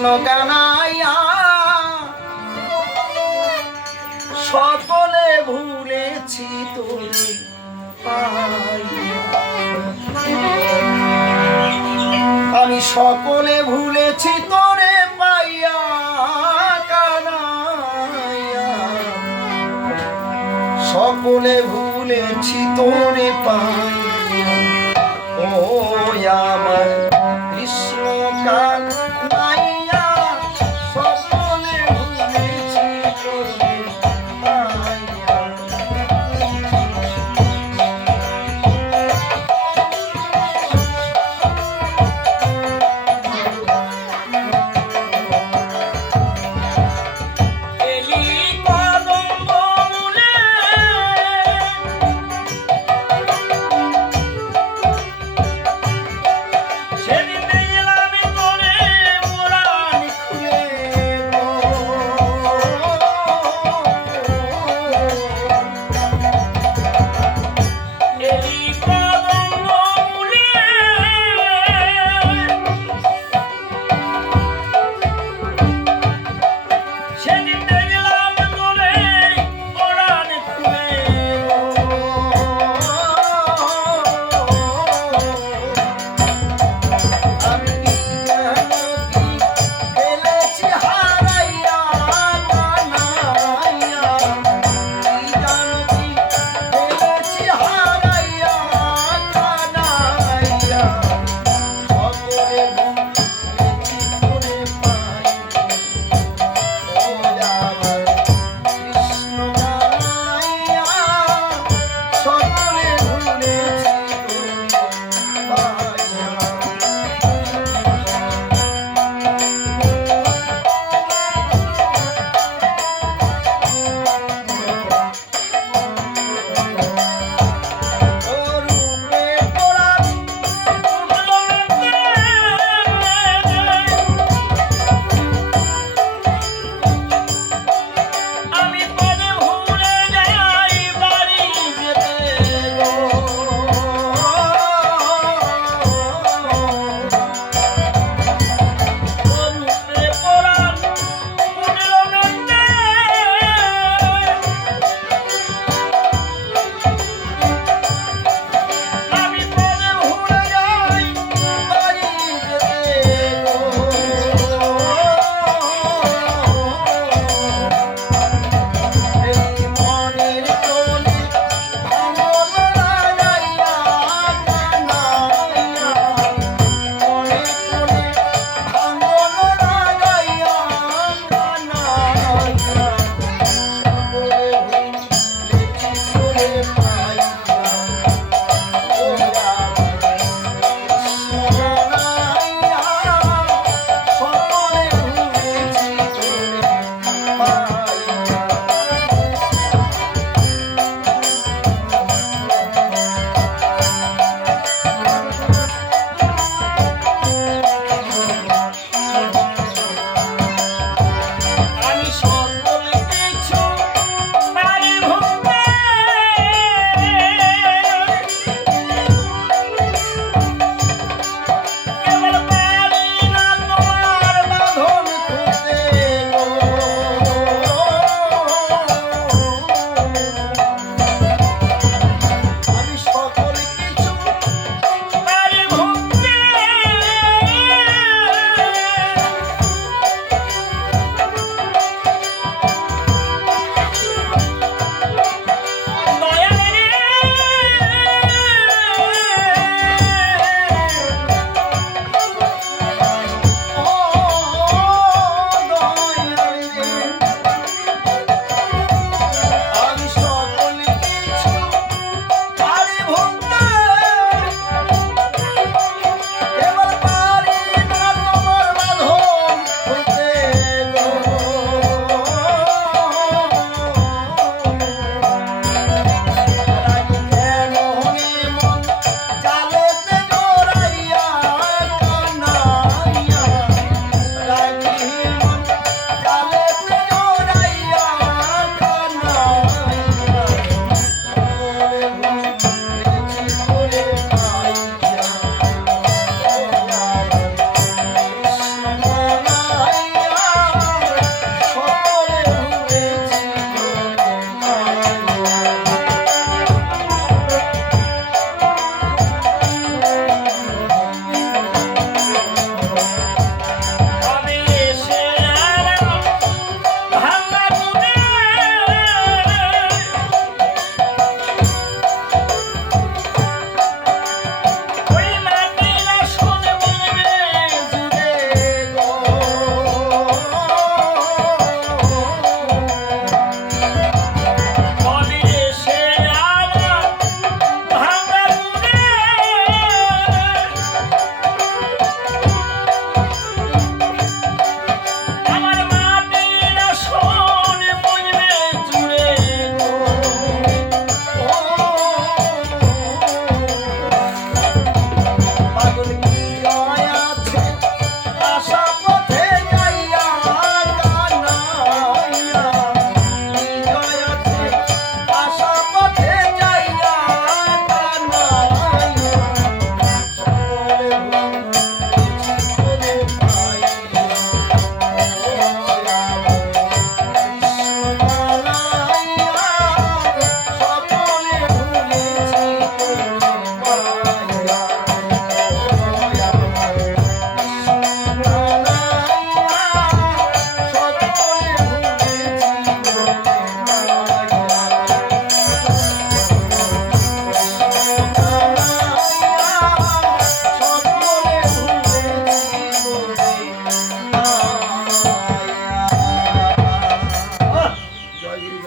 কৃষ্ণ কানাইয়া সকলে ভুলেছি তোরে আমি সকলে ভুলেছি তোরে পাইয়া কানাইয়া। সকলে ভুলেছি তোরে পাইয়া। ও আমার